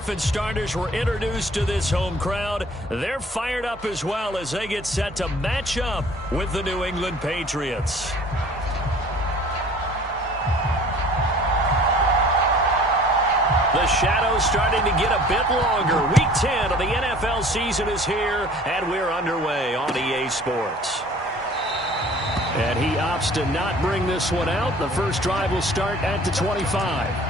Dolphins starters were introduced to this home crowd. They're fired up as well as they get set to match up with the New England Patriots. The shadow's starting to get a bit longer. Week 10 of the NFL season is here, and we're underway on EA Sports. And he opts to not bring this one out. The first drive will start at the 25.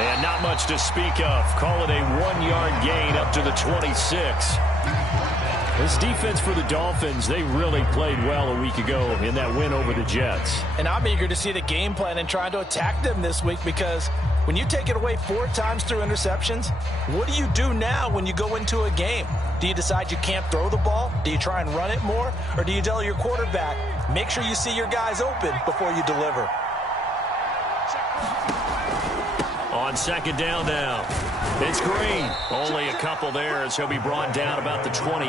And not much to speak of. Call it a 1-yard gain up to the 26. This defense for the Dolphins, they really played well a week ago in that win over the Jets. And I'm eager to see the game plan and trying to attack them this week, because when you take it away 4 times through interceptions, what do you do now when you go into a game? Do you decide you can't throw the ball? Do you try and run it more? Or do you tell your quarterback, make sure you see your guys open before you deliver? On second down now, it's Green. Only a couple there as he'll be brought down about the 28.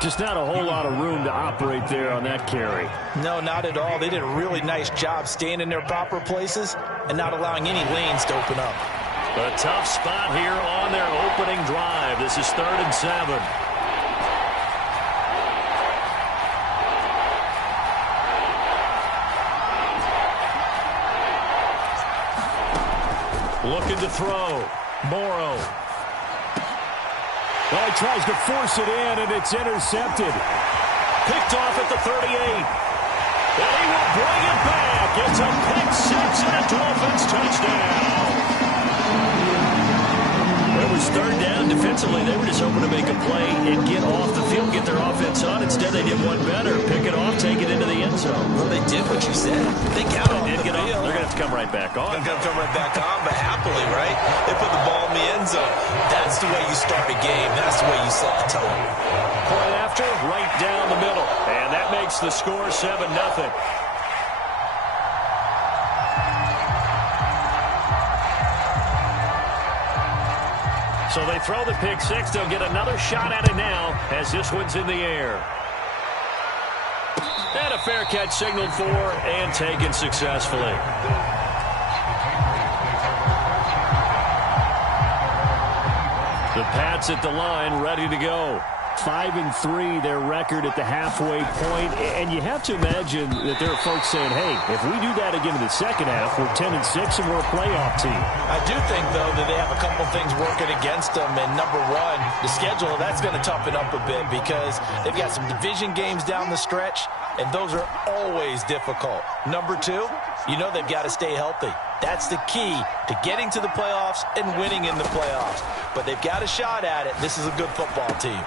Just not a whole lot of room to operate there on that carry. No, not at all. They did a really nice job staying in their proper places and not allowing any lanes to open up. A tough spot here on their opening drive. This is 3rd and 7. Looking to throw. Morrow. Well, he tries to force it in, and it's intercepted. Picked off at the 38. And he will bring it back. It's a pick 6 and a Dolphins touchdown. It was 3rd down. Defensively, they were just hoping to make a play and get off the field, get their offense on. Instead, they did one better. Pick it off, take it into the end zone. Well, they did what you said. They got off the field. They're going to have to come right back on. They're going to come right back on, but happily, right? They put the ball in the end zone. That's the way you start a game. That's the way you set the tone. Point after, right down the middle. And that makes the score 7-0. So they throw the pick 6. They'll get another shot at it now as this one's in the air. And a fair catch signaled for and taken successfully. The Pats at the line, ready to go. 5-3, their record at the halfway point. And you have to imagine that there are folks saying, hey, if we do that again in the second half, we're 10-6 and we're a playoff team. I do think, though, that they have a couple things working against them. And number one, the schedule, that's going to toughen up a bit because they've got some division games down the stretch, and those are always difficult. Number two, you know they've got to stay healthy. That's the key to getting to the playoffs and winning in the playoffs. But they've got a shot at it. This is a good football team.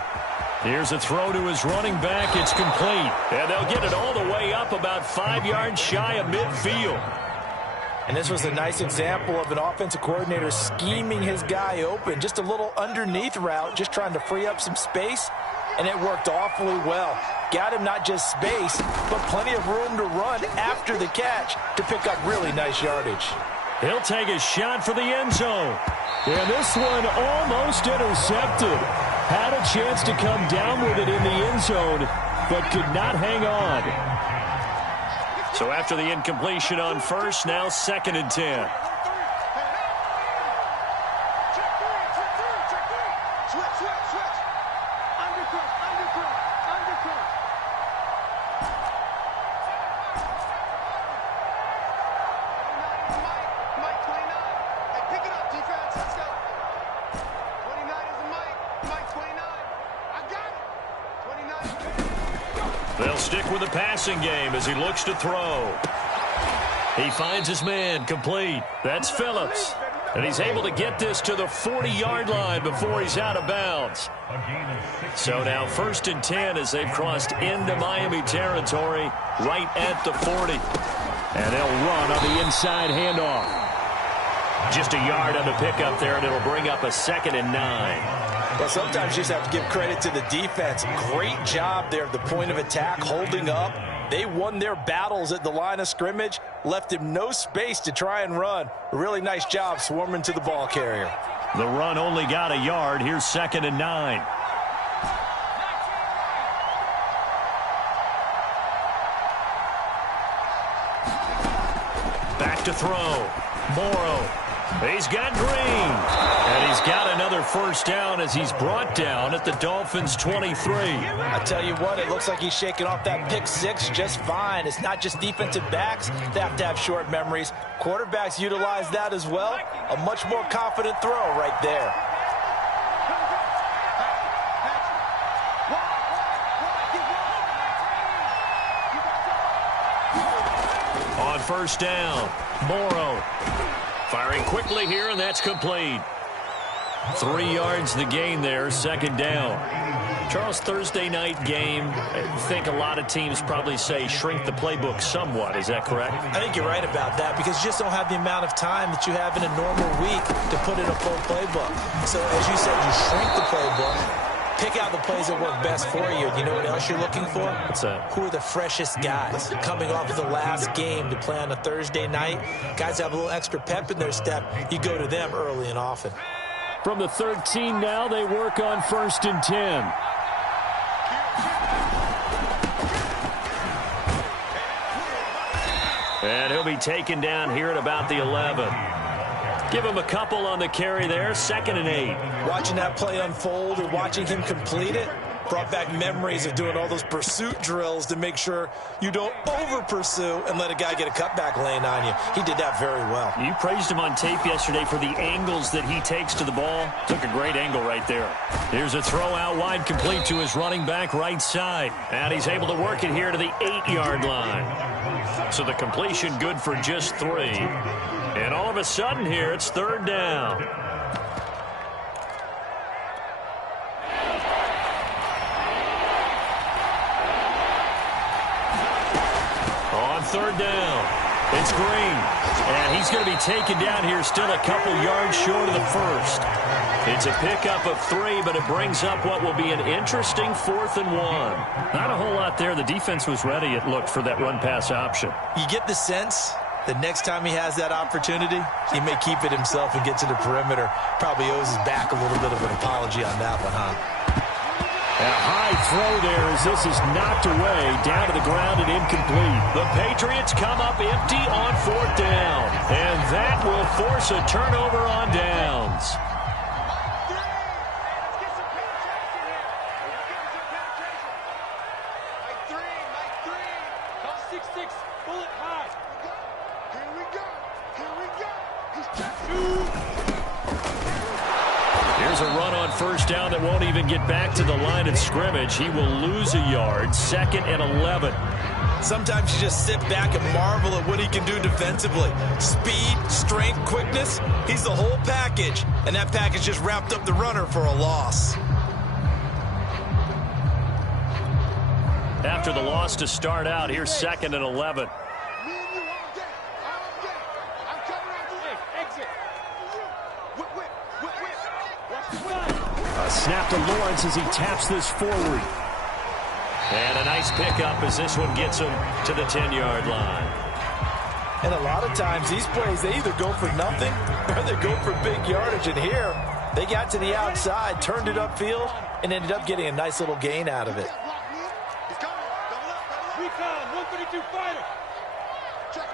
Here's a throw to his running back. It's complete. And they'll get it all the way up about 5 yards shy of midfield. And this was a nice example of an offensive coordinator scheming his guy open. Just a little underneath route, just trying to free up some space. And it worked awfully well. Got him not just space, but plenty of room to run after the catch to pick up really nice yardage. He'll take a shot for the end zone. And this one almost intercepted. Had a chance to come down with it in the end zone, but could not hang on. So after the incompletion on first, now 2nd and 10. They'll stick with the passing game as he looks to throw. He finds his man, complete. That's Phillips. And he's able to get this to the 40-yard line before he's out of bounds. So now 1st and 10 as they've crossed into Miami territory right at the 40. And they'll run on the inside handoff. Just a yard on the pickup there, and it'll bring up a 2nd and 9. Well, sometimes you just have to give credit to the defense. Great job there at the point of attack, holding up. They won their battles at the line of scrimmage, left him no space to try and run. A really nice job swarming to the ball carrier. The run only got a yard. Here's 2nd and 9. Back to throw. Morrow. He's got Green. And he's got another first down as he's brought down at the Dolphins' 23. I tell you what, it looks like he's shaking off that pick six just fine. It's not just defensive backs. They have to have short memories. Quarterbacks utilize that as well. A much more confident throw right there. On first down, Morrow. Firing quickly here, and that's complete. 3 yards the gain there, 2nd down. Charles, Thursday night game, I think a lot of teams probably say shrink the playbook somewhat. Is that correct? I think you're right about that because you just don't have the amount of time that you have in a normal week to put in a full playbook. So, as you said, you shrink the playbook. Pick out the plays that work best for you. You know what else you're looking for? What's that? Who are the freshest guys coming off of the last game to play on a Thursday night? Guys have a little extra pep in their step. You go to them early and often. From the 13 now, they work on 1st and 10. And he'll be taken down here at about the 11. Give him a couple on the carry there, 2nd and 8. Watching that play unfold and watching him complete it brought back memories of doing all those pursuit drills to make sure you don't over-pursue and let a guy get a cutback lane on you. He did that very well. You praised him on tape yesterday for the angles that he takes to the ball. Took a great angle right there. Here's a throw out wide, complete to his running back right side. And he's able to work it here to the 8-yard line. So the completion good for just 3. And all of a sudden here, it's 3rd down. On 3rd down, it's Green. And he's going to be taken down here still a couple yards short of the first. It's a pickup of 3, but it brings up what will be an interesting 4th and 1. Not a whole lot there. The defense was ready, it looked, for that run-pass option. You get the sense the next time he has that opportunity, he may keep it himself and get to the perimeter. Probably owes his back a little bit of an apology on that one, huh? And a high throw there as this is knocked away, down to the ground and incomplete. The Patriots come up empty on 4th down. And that will force a turnover on downs. Here's a run on first down that won't even get back to the line of scrimmage. He will lose a yard, 2nd and 11. Sometimes you just sit back and marvel at what he can do defensively. Speed, strength, quickness, he's the whole package. And that package just wrapped up the runner for a loss. After the loss to start out, here's 2nd and 11. A snap to Lawrence as he taps this forward. And a nice pickup as this one gets him to the 10-yard line. And a lot of times these plays, they either go for nothing or they go for big yardage. And here, they got to the outside, turned it upfield, and ended up getting a nice little gain out of it. Recon, 132 fighter. Check.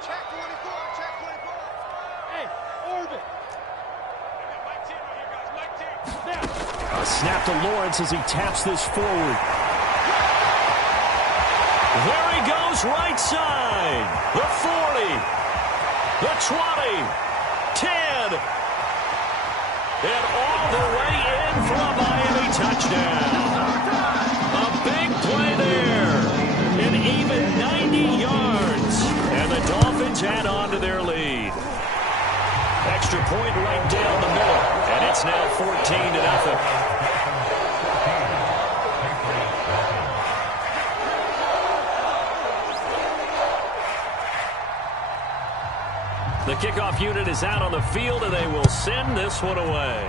Check 24, check 24. Hey, orbit. Mike 10 right here, guys. Mike 10. A snap to Lawrence as he taps this forward. There he goes, right side. The 40, the 20, 10. And all the way in for a Miami touchdown. A big play there. An even 90 yards. And the Dolphins add on to their lead. Extra point right down the middle. And it's now 14-0. The kickoff unit is out on the field, and they will send this one away.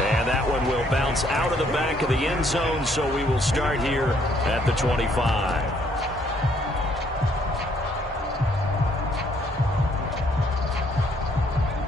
And that one will bounce out of the back of the end zone, so we will start here at the 25.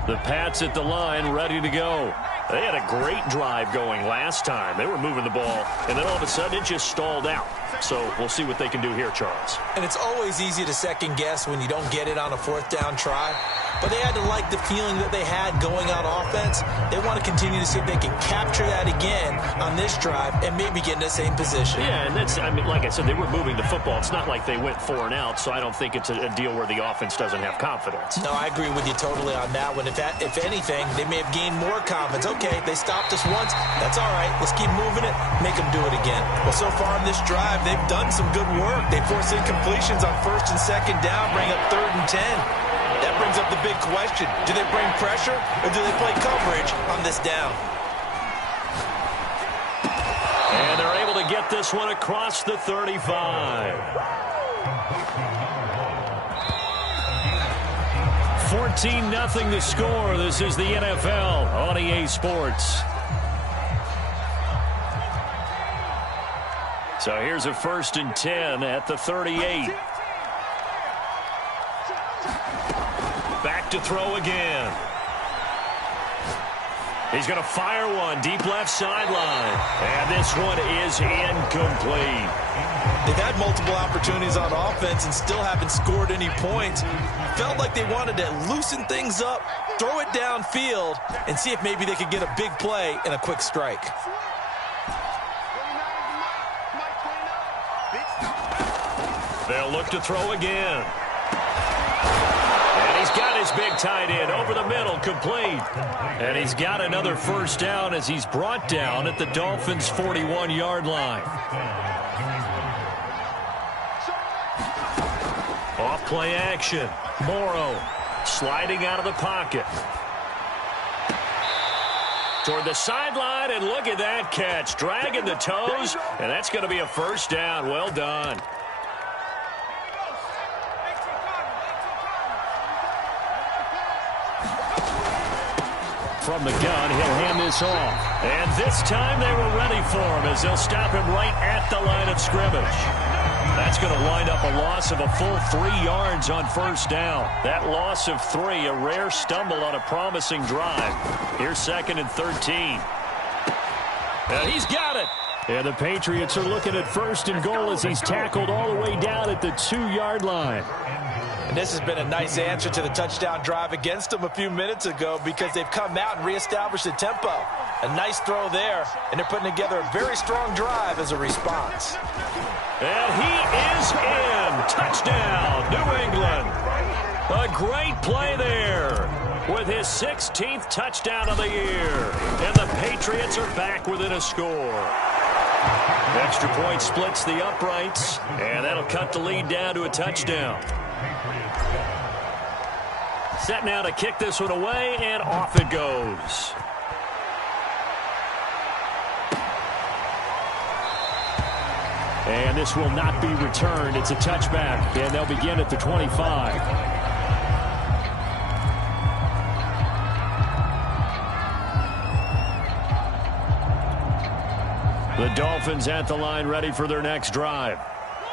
The Pats at the line, ready to go. They had a great drive going last time. They were moving the ball, and then all of a sudden it just stalled out. So we'll see what they can do here, Charles. And it's always easy to second guess when you don't get it on a fourth down try. But they had to like the feeling that they had going on offense. They want to continue to see if they can capture that again on this drive and maybe get in the same position. Yeah, and that's, I mean, like I said, they were moving the football. It's not like they went 4 and out, so I don't think it's a deal where the offense doesn't have confidence. No, I agree with you totally on that one. If anything, they may have gained more confidence. Okay, they stopped us once. That's all right. Let's keep moving it. Make them do it again. Well, so far in this drive, they've done some good work. They force incompletions on first and second down, bring up 3rd and 10. That brings up the big question. Do they bring pressure or do they play coverage on this down? And they're able to get this one across the 35. 14-0 the score. This is the NFL on EA Sports. So here's a 1st and 10 at the 38. Back to throw again. He's going to fire one deep left sideline. And this one is incomplete. They've had multiple opportunities on offense and still haven't scored any points. Felt like they wanted to loosen things up, throw it downfield, and see if maybe they could get a big play and a quick strike. They'll look to throw again. And he's got his big tight end over the middle, complete. And he's got another 1st down as he's brought down at the Dolphins' 41-yard line. Off play action. Morrow sliding out of the pocket. Toward the sideline, and look at that catch. Dragging the toes, and that's going to be a 1st down. Well done. From the gun, he'll hand this off. And this time they were ready for him as they'll stop him right at the line of scrimmage. That's going to wind up a loss of a full 3 yards on 1st down. That loss of 3, a rare stumble on a promising drive. Here's 2nd and 13. And he's got it. And the Patriots are looking at 1st and goal as he's tackled all the way down at the 2-yard line. And this has been a nice answer to the touchdown drive against them a few minutes ago because they've come out and reestablished the tempo. A nice throw there, and they're putting together a very strong drive as a response. And he is in. Touchdown, New England. A great play there with his 16th touchdown of the year. And the Patriots are back within a score. Extra point splits the uprights, and that'll cut the lead down to a touchdown. Set now to kick this one away, and off it goes. And this will not be returned. It's a touchback, and they'll begin at the 25. The Dolphins at the line, ready for their next drive.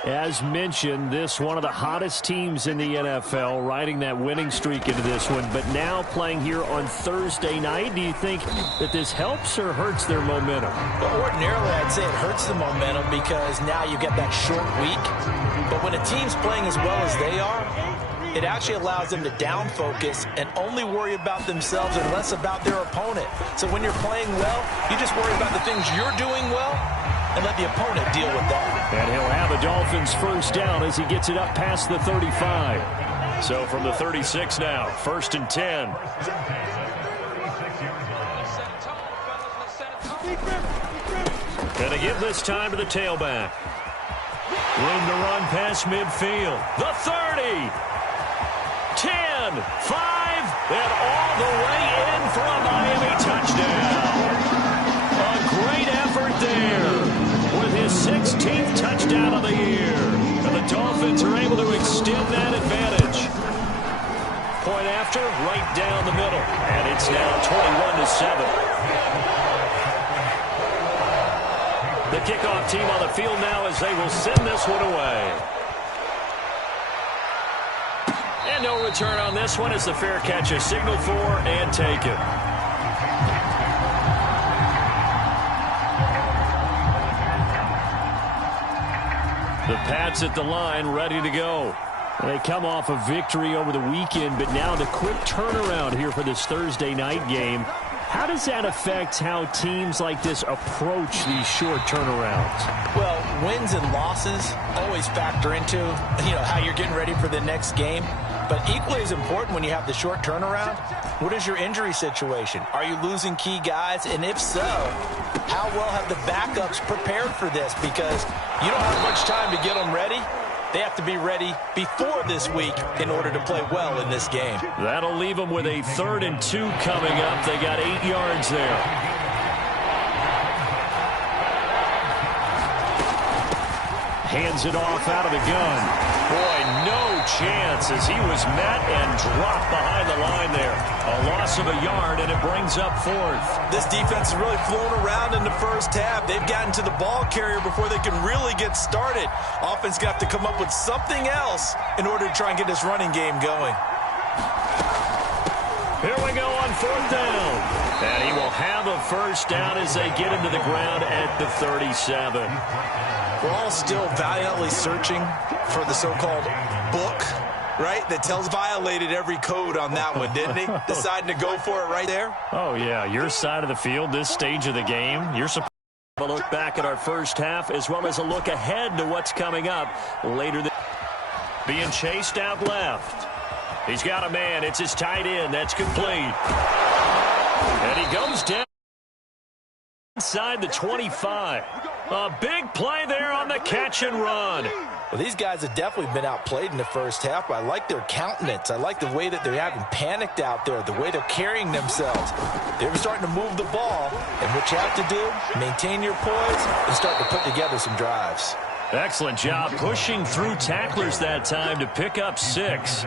As mentioned, this one of the hottest teams in the NFL, riding that winning streak into this one, but now playing here on Thursday night. Do you think that this helps or hurts their momentum? Well, ordinarily, I'd say it hurts the momentum because now you get that short week. But when a team's playing as well as they are, it actually allows them to down focus and only worry about themselves and less about their opponent. So when you're playing well, you just worry about the things you're doing well and let the opponent deal with that. And he'll have a Dolphins 1st down as he gets it up past the 35. So from the 36 now, 1st and 10. Gonna give this time to the tailback. Room to run past midfield. The 30. 10, 5, and all the way in for a Miami touchdown. A great effort there with his 16th touchdown of the year. And the Dolphins Dolphins are able to extend that advantage. Point after, right down the middle. And it's now 21-7. The kickoff team on the field now as they will send this one away. And no return on this one as the fair catch is signaled for and taken. The Pats at the line, ready to go. They come off a victory over the weekend, but now the quick turnaround here for this Thursday night game. How does that affect how teams like this approach these short turnarounds? Well, wins and losses always factor into, how you're getting ready for the next game. But equally as important when you have the short turnaround, what is your injury situation? Are you losing key guys? And if so, how well have the backups prepared for this? Because you don't have much time to get them ready. They have to be ready before this week in order to play well in this game. That'll leave them with a 3rd and 2 coming up. They got 8 yards there. Hands it off out of the gun. Boy, no chance as he was met and dropped behind the line there. A loss of a yard, and it brings up 4th. This defense has really flown around in the first half. They've gotten to the ball carrier before they can really get started. Offense got to come up with something else in order to try and get this running game going. Here we go on 4th down. And he will have a first down as they get into the ground at the 37. We're all still valiantly searching for the so-called book, right? That tells violated every code on that one, didn't he? Deciding to go for it right there. Oh, yeah. Your side of the field, this stage of the game, you're supposed to look back at our first half as well as a look ahead to what's coming up later. Being chased out left. He's got a man. It's his tight end. That's complete. And he goes down inside the 25. A big play there on the catch and run. Well, these guys have definitely been outplayed in the first half, but I like their countenance. I like the way that they're having panicked out there, the way they're carrying themselves. They're starting to move the ball, and what you have to do, maintain your poise and start to put together some drives. Excellent job pushing through tacklers that time to pick up 6.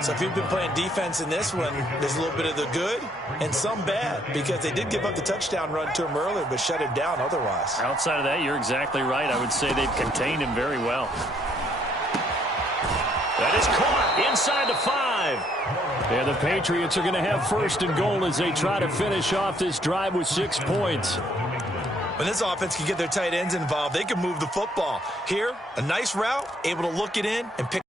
So if you've been playing defense in this one, there's a little bit of the good and some bad because they did give up the touchdown run to him earlier but shut him down otherwise. Outside of that, you're exactly right. I would say they've contained him very well. That is caught inside the 5. And the Patriots are going to have 1st and goal as they try to finish off this drive with 6 points. When this offense can get their tight ends involved, they can move the football. Here, a nice route, able to look it in and pick.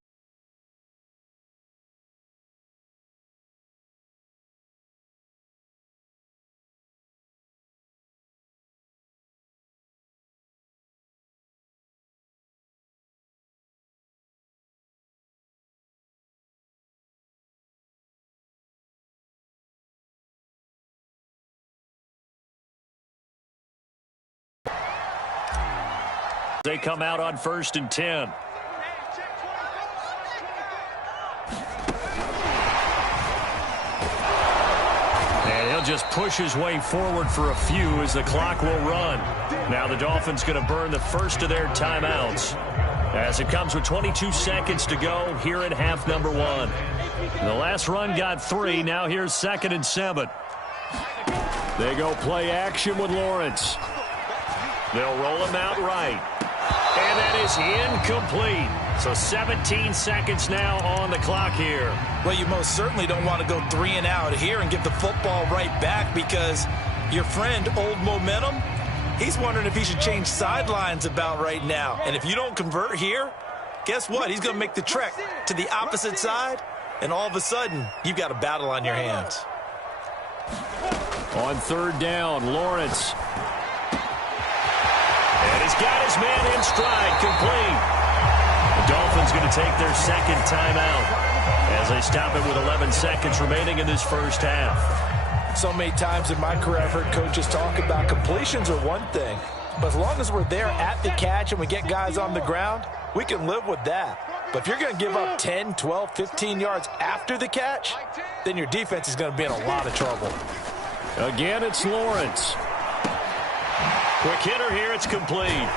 They come out on 1st and 10. And he'll just push his way forward for a few as the clock will run. Now the Dolphins going to burn the first of their timeouts as it comes with 22 seconds to go here in half number 1. The last run got 3. Now here's 2nd and 7. They go play action with Lawrence. They'll roll him out right. And that is incomplete. So 17 seconds now on the clock here. Well, you most certainly don't want to go 3 and out here and give the football right back because your friend, Old Momentum, he's wondering if he should change sidelines about right now. And if you don't convert here, guess what? He's going to make the trek to the opposite side, and all of a sudden, you've got a battle on your hands. On 3rd down, Lawrence. And he's got his man in stride, complete. The Dolphins going to take their 2nd timeout as they stop it with 11 seconds remaining in this first half. So many times in my career I've heard coaches talk about completions are one thing, but as long as we're there at the catch and we get guys on the ground, we can live with that. But if you're going to give up 10, 12, 15 yards after the catch, then your defense is going to be in a lot of trouble. Again, it's Lawrence. Quick hitter here, it's complete.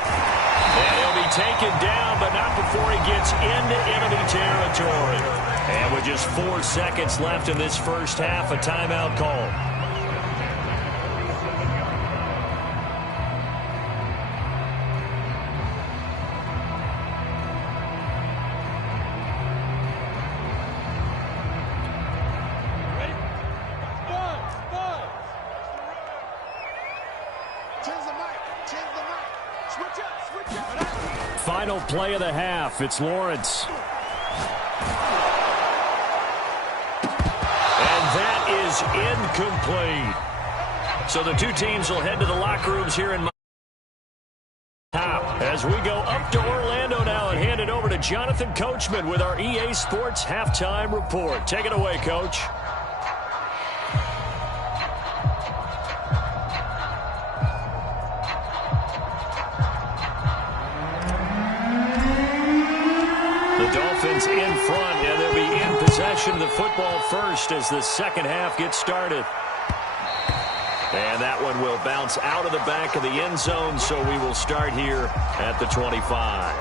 And he'll be taken down, but not before he gets into enemy territory. And with just 4 seconds left in this first half, a timeout call. Final play of the half. It's Lawrence. And that is incomplete. So the two teams will head to the locker rooms here in as we go up to Orlando now and hand it over to Jonathan Coachman with our EA Sports Halftime Report. Take it away, Coach. Dolphins in front, and they'll be in possession of the football first as the second half gets started. And that one will bounce out of the back of the end zone, so we will start here at the 25.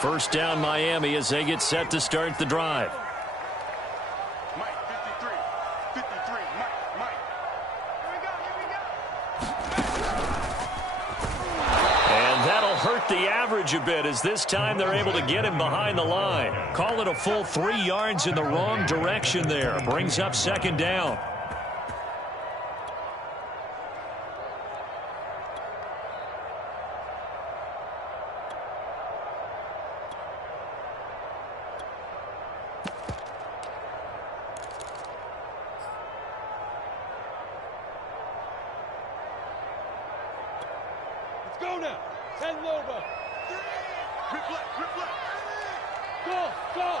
First down, Miami, as they get set to start the drive. The average a bit as this time they're able to get him behind the line. Call it a full 3 yards in the wrong direction there. Brings up second down. Let's go now. 10 over. Go.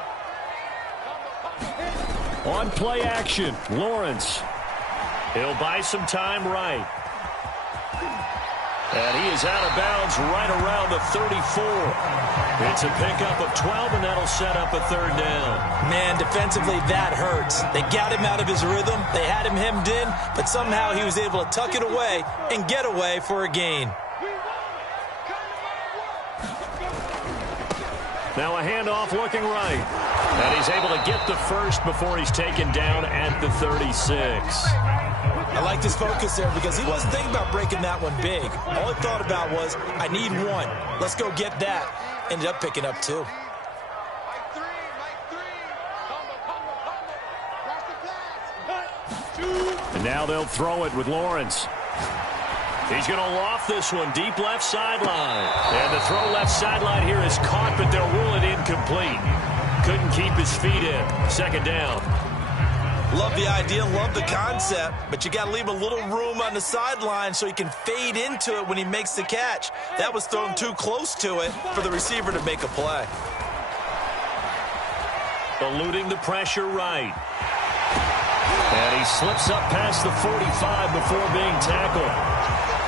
On play action, Lawrence. He'll buy some time right. And he is out of bounds right around the 34. It's a pickup of 12, and that'll set up a third down. Man, defensively, that hurts. They got him out of his rhythm. They had him hemmed in, but somehow he was able to tuck it away and get away for a gain. Now a handoff looking right. And he's able to get the first before he's taken down at the 36. I liked his focus there because he wasn't thinking about breaking that one big. All he thought about was, I need one. Let's go get that. Ended up picking up 2. And now they'll throw it with Lawrence. He's going to loft this one deep left sideline. And the throw left sideline here is caught, but they'll rule it incomplete. Couldn't keep his feet in. Second down. Love the idea, love the concept, but you got to leave a little room on the sideline so he can fade into it when he makes the catch. That was thrown too close to it for the receiver to make a play. Eluding the pressure right. And he slips up past the 45 before being tackled.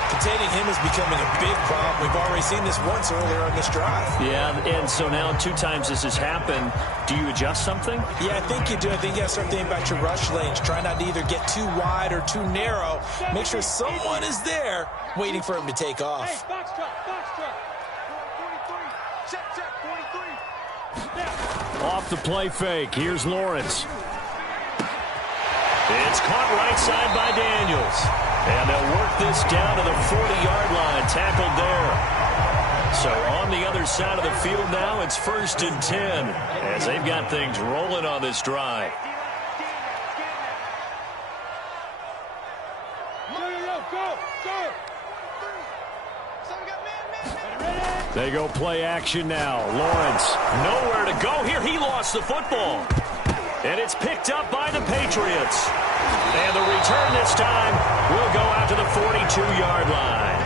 Containing him is becoming a big problem. We've already seen this once earlier on this drive. Yeah, and so now 2 times this has happened. Do you adjust something? Yeah, I think you do. I think you got to start thinking about your rush lanes. Try not to either get too wide or too narrow. Make sure someone is there waiting for him to take off. Hey, box truck, box truck. 43. Check, 43. Off the play fake. Here's Lawrence. It's caught right side by Daniels. And they'll work this down to the 40-yard line, tackled there. So on the other side of the field now, it's 1st and 10 as they've got things rolling on this drive. Go. They go play action now. Lawrence. Nowhere to go here. He lost the football. And it's picked up by the Patriots. And the return this time will go out to the 42-yard line.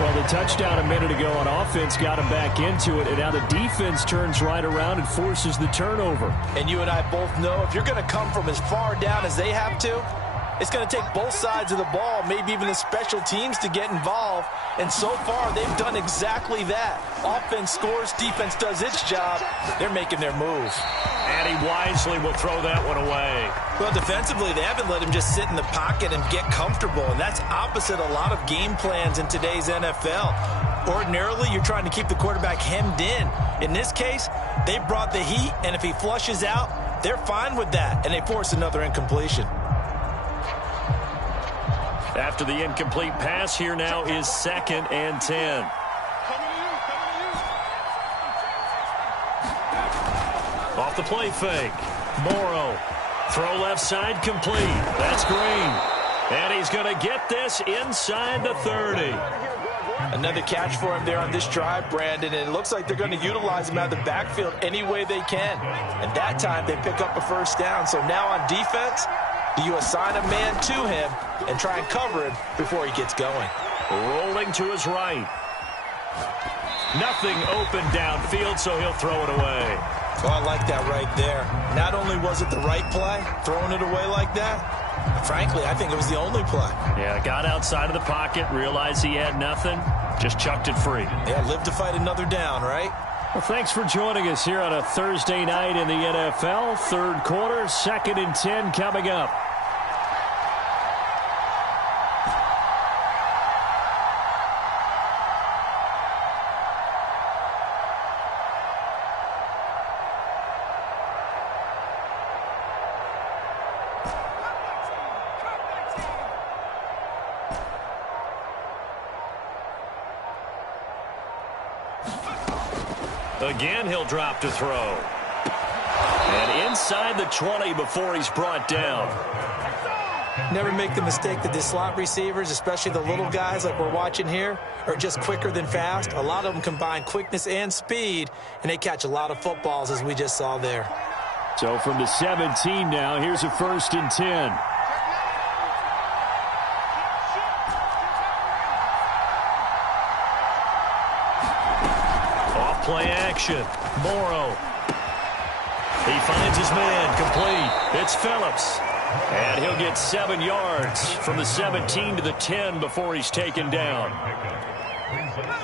Well, the touchdown a minute ago on offense got him back into it, and now the defense turns right around and forces the turnover. And you and I both know if you're going to come from as far down as they have to, it's going to take both sides of the ball, maybe even the special teams to get involved. And so far, they've done exactly that. Offense scores, defense does its job. They're making their move. And he wisely will throw that one away. Well, defensively, they haven't let him just sit in the pocket and get comfortable, and that's opposite a lot of game plans in today's NFL. Ordinarily, you're trying to keep the quarterback hemmed in. In this case, they brought the heat, and if he flushes out, they're fine with that, and they force another incompletion. After the incomplete pass, here now is 2nd and 10. Off the play fake. Morrow. Throw left side complete. That's Green. And he's going to get this inside the 30. Another catch for him there on this drive, Brandon, and it looks like they're going to utilize him out of the backfield any way they can. And that time they pick up a first down. So now on defense, do you assign a man to him and try and cover him before he gets going? Rolling to his right. Nothing open downfield, so he'll throw it away. Oh, I like that right there. Not only was it the right play, throwing it away like that, frankly, I think it was the only play. Yeah, got outside of the pocket, realized he had nothing, just chucked it free. Yeah, live to fight another down, right? Well, thanks for joining us here on a Thursday night in the NFL. Third quarter, 2nd and 10 coming up. Again, he'll drop to throw. And inside the 20 before he's brought down. Never make the mistake that the slot receivers, especially the little guys like we're watching here, are just quicker than fast. A lot of them combine quickness and speed, and they catch a lot of footballs, as we just saw there. So from the 17 now, here's a 1st and 10. Play action. Morrow. He finds his man. Complete. It's Phillips. And he'll get 7 yards from the 17 to the 10 before he's taken down.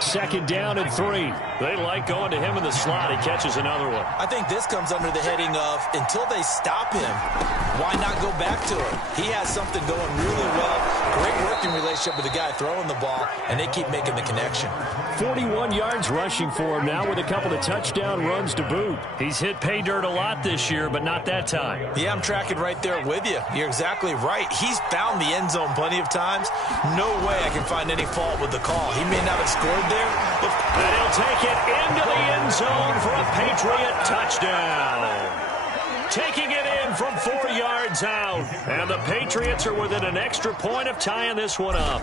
2nd down and 3. They like going to him in the slot. He catches another one. I think this comes under the heading of until they stop him, why not go back to him? He has something going really well. Great working relationship with the guy throwing the ball, and they keep making the connection. 41 yards rushing for him now with a couple of touchdown runs to boot. He's hit pay dirt a lot this year, but not that time. Yeah, I'm tracking right there with you. You're exactly right. He's found the end zone plenty of times. No way I can find any fault with the call. He may not have scored there, but and he'll take it into the end zone for a Patriot touchdown. Taking it in from 4 yards out. And the Patriots are within an extra point of tying this one up.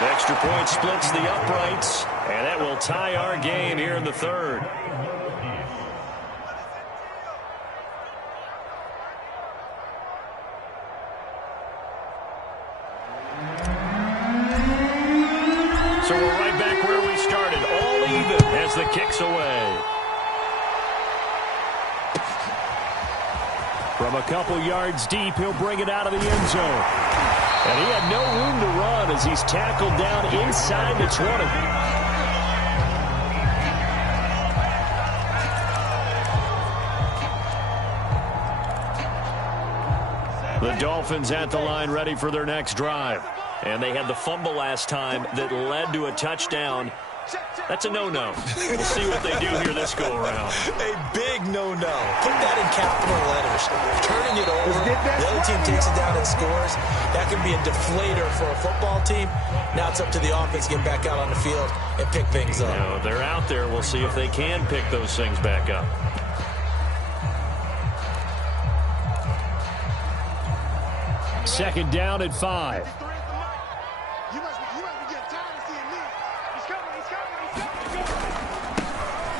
The extra point splits the uprights, and that will tie our game here in the 3rd. So we're right back where we started, all even as the kick's away. From a couple yards deep, he'll bring it out of the end zone. And he had no room to run as he's tackled down inside the 20. The Dolphins at the line ready for their next drive. And they had the fumble last time that led to a touchdown. That's a no-no. We'll see what they do here this go-around. A big no-no. Put that in capital letters. Turning it over, the other team takes it down and scores. That can be a deflator for a football team. Now it's up to the offense to get back out on the field and pick things up. You know, they're out there. We'll see if they can pick those things back up. Second down at 5.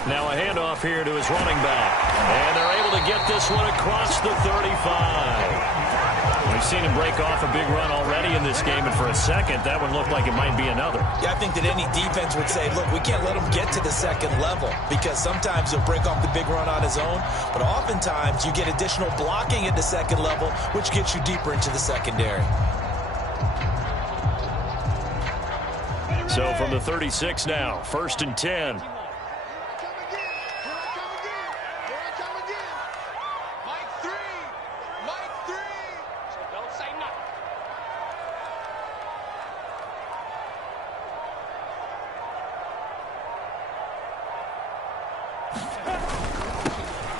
Now a handoff here to his running back. And they're able to get this one across the 35. We've seen him break off a big run already in this game, and for a second, that one looked like it might be another. Yeah, I think that any defense would say, look, we can't let him get to the second level because sometimes he'll break off the big run on his own, but oftentimes you get additional blocking at the second level, which gets you deeper into the secondary. So from the 36 now, 1st and 10.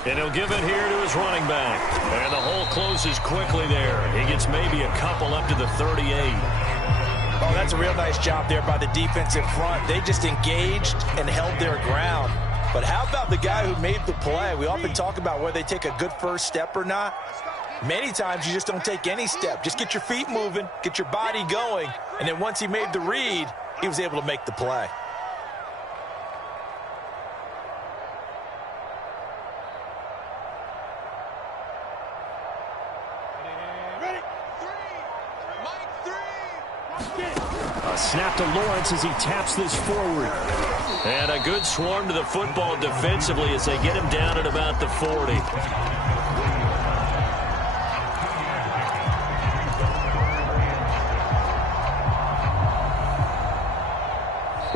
And he'll give it here to his running back. And the hole closes quickly there. He gets maybe a couple up to the 38. Oh, that's a real nice job there by the defensive front. They just engaged and held their ground. But how about the guy who made the play? We often talk about whether they take a good first step or not. Many times you just don't take any step. Just get your feet moving, get your body going. And then once he made the read, he was able to make the play. Snap to Lawrence as he taps this forward. And a good swarm to the football defensively as they get him down at about the 40.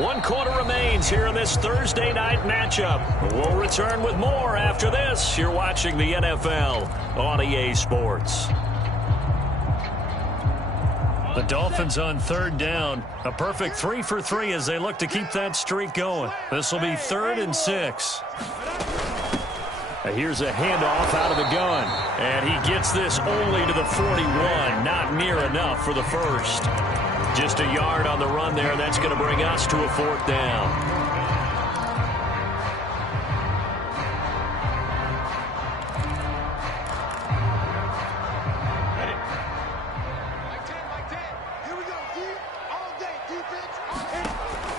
One quarter remains here in this Thursday night matchup. We'll return with more after this. You're watching the NFL on EA Sports. The Dolphins on 3rd down. A perfect 3 for 3 as they look to keep that streak going. This will be 3rd and 6. Here's a handoff out of the gun. And he gets this only to the 41. Not near enough for the first. Just a yard on the run there. That's going to bring us to a 4th down.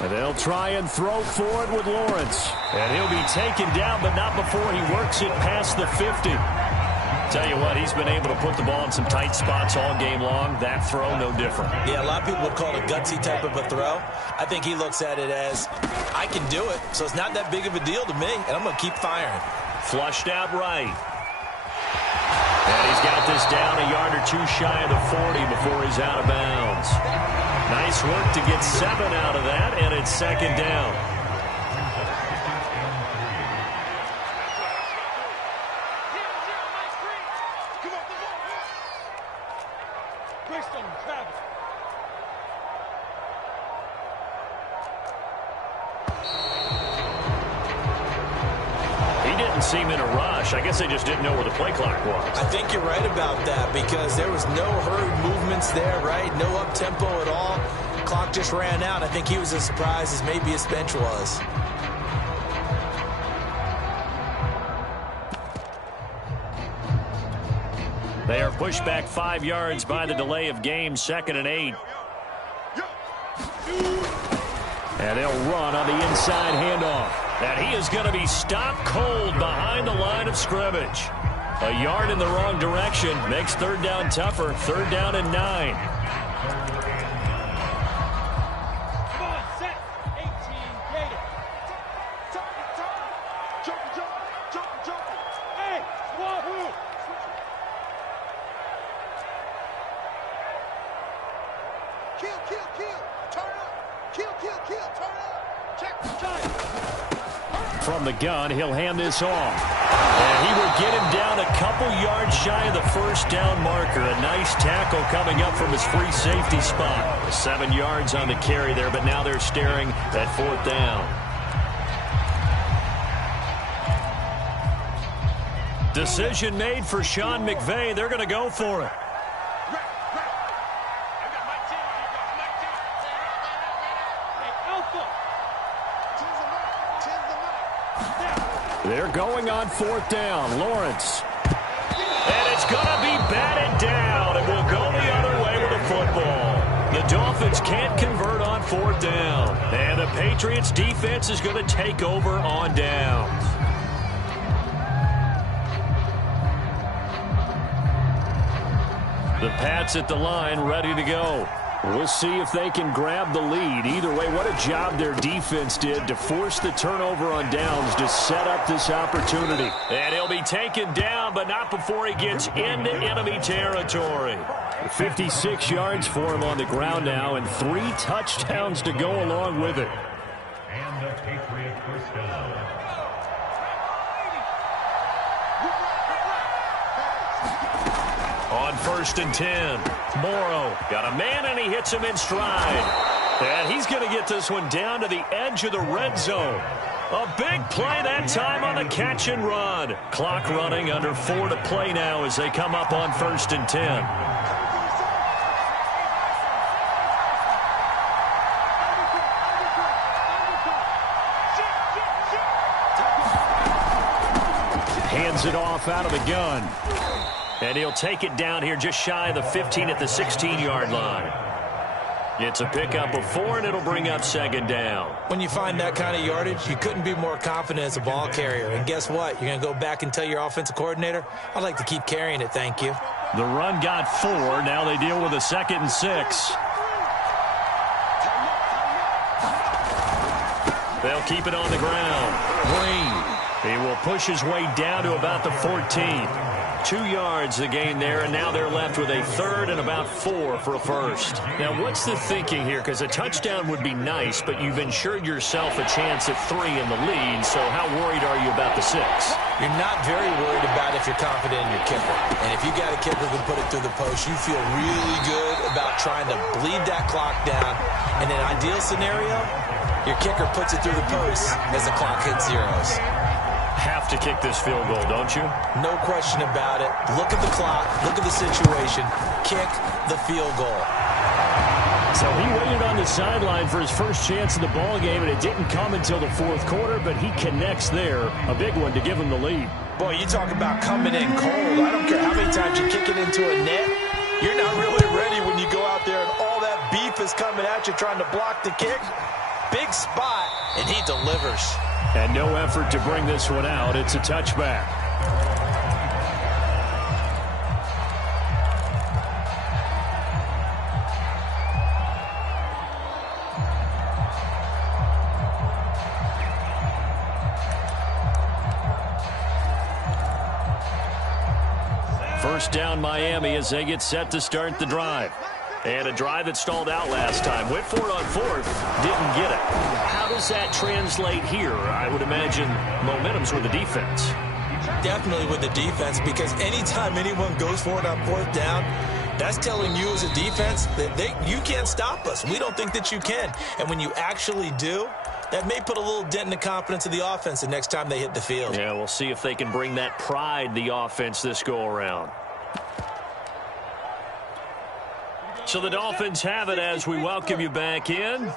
They'll try and throw for it with Lawrence. And he'll be taken down, but not before he works it past the 50. Tell you what, he's been able to put the ball in some tight spots all game long. That throw, no different. Yeah, a lot of people would call it a gutsy type of a throw. I think he looks at it as, I can do it, so it's not that big of a deal to me, and I'm going to keep firing. Flushed out right. And he's got this down a yard or two shy of the 40 before he's out of bounds. Nice work to get 7 out of that, and it's 2nd down. He didn't seem in a rush. I guess they just didn't know where the play clock was. I think you're right about that because there was no hurried movements there, right? No up-tempo at all. Clock just ran out. I think he was as surprised as maybe his bench was. They are pushed back 5 yards by the delay of game, 2nd and 8. And they'll run on the inside handoff. And he is going to be stopped cold behind the line of scrimmage. A yard in the wrong direction makes 3rd down tougher. 3rd down and 9. From the gun, he'll hand this off. And he will get him down a couple yards shy of the 1st down marker. A nice tackle coming up from his free safety spot. 7 yards on the carry there, but now they're staring at 4th down. Decision made for Sean McVay. They're going to go for it. They're going on 4th down. Lawrence. And it's going to be batted down. And will go the other way with the football. The Dolphins can't convert on 4th down. And the Patriots defense is going to take over on downs. The Pats at the line, ready to go. We'll see if they can grab the lead. Either way, what a job their defense did to force the turnover on downs to set up this opportunity. And he'll be taken down, but not before he gets into enemy territory. 56 yards for him on the ground now, and 3 touchdowns to go along with it. And the Patriot first down. On 1st and 10, Morrow got a man, and he hits him in stride. And he's going to get this one down to the edge of the red zone. A big play that time on the catch and run. Clock running, under 4 to play now as they come up on 1st and 10. Hands it off out of the gun. And he'll take it down here just shy of the 15 at the 16-yard line. It's a pickup of 4, and it'll bring up 2nd down. When you find that kind of yardage, you couldn't be more confident as a ball carrier. And guess what? You're going to go back and tell your offensive coordinator, I'd like to keep carrying it, thank you. The run got 4. Now they deal with a 2nd and 6. They'll keep it on the ground. Green. He will push his way down to about the 14. 2 yards the gain there, and now they're left with a 3rd and about 4 for a first. Now, what's the thinking here? Because a touchdown would be nice, but you've ensured yourself a chance at 3 in the lead, so how worried are you about the 6? You're not very worried about if you're confident in your kicker. And if you got a kicker who can put it through the post, you feel really good about trying to bleed that clock down. In an ideal scenario, your kicker puts it through the post as the clock hits zeros. Have to kick this field goal, don't you? No question about it. Look at the clock. Look at the situation. Kick the field goal. So he waited on the sideline for his first chance in the ball game, and it didn't come until the 4th quarter, but he connects there. A big one to give him the lead. Boy, you talk about coming in cold. I don't care how many times you kick it into a net. You're not really ready when you go out there and all that beef is coming at you trying to block the kick. Big spot, and he delivers. And no effort to bring this one out. It's a touchback. First down Miami as they get set to start the drive. And a drive that stalled out last time. Went for it on 4th. Didn't get it. How does that translate here? I would imagine momentum's with the defense. Definitely with the defense, because anytime anyone goes for it on 4th down, that's telling you as a defense that you can't stop us. We don't think that you can. And when you actually do, that may put a little dent in the confidence of the offense the next time they hit the field. Yeah, we'll see if they can bring that pride, the offense, this go-around. So the Dolphins have it as we welcome you back in.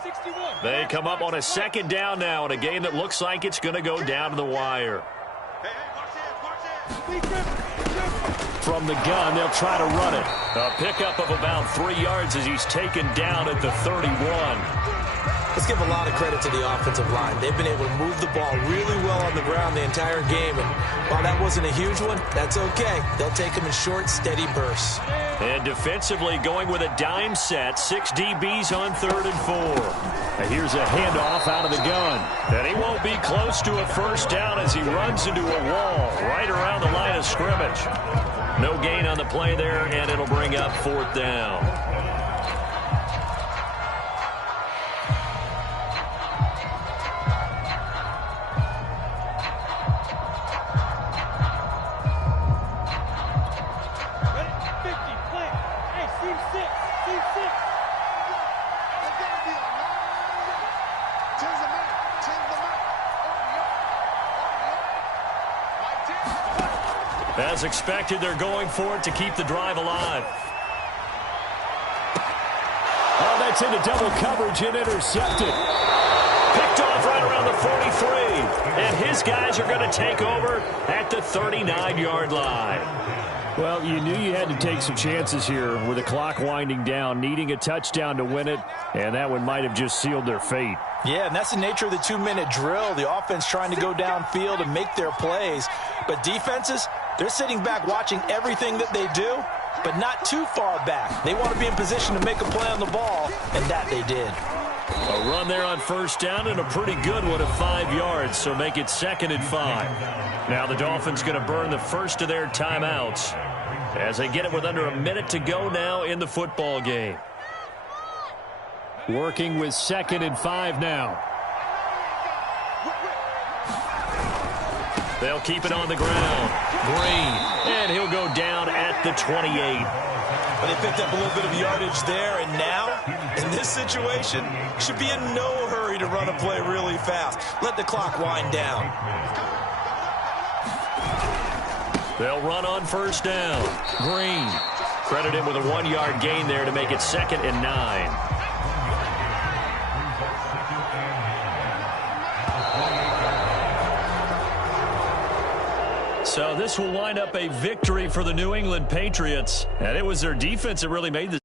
They come up on a 2nd down now in a game that looks like it's going to go down to the wire. From the gun, they'll try to run it. A pickup of about 3 yards as he's taken down at the 31. Let's give a lot of credit to the offensive line. They've been able to move the ball really well on the ground the entire game. And while that wasn't a huge one, that's okay. They'll take them in short, steady bursts. And defensively going with a dime set. 6 DBs on 3rd and 4. And here's a handoff out of the gun. And he won't be close to a first down as he runs into a wall right around the line of scrimmage. No gain on the play there, and it'll bring up 4th down. As expected, they're going for it to keep the drive alive. Oh, that's into double coverage and intercepted. Picked off right around the 43. And his guys are going to take over at the 39-yard line. Well, you knew you had to take some chances here with the clock winding down, needing a touchdown to win it, and that one might have just sealed their fate. Yeah, and that's the nature of the 2-minute drill. The offense trying to go downfield and make their plays. But defenses, they're sitting back watching everything that they do, but not too far back. They want to be in position to make a play on the ball, and that they did. A run there on first down and a pretty good one of 5 yards, so make it 2nd and 5. Now the Dolphins going to burn the first of their timeouts as they get it with under a minute to go now in the football game. Working with 2nd and 5 now. They'll keep it on the ground. Green, and he'll go down at the 28. But they picked up a little bit of yardage there, and now, in this situation, should be in no hurry to run a play really fast. Let the clock wind down. They'll run on first down. Green. Credit him with a 1-yard gain there to make it 2nd and 9. So this will wind up a victory for the New England Patriots. And it was their defense that really made the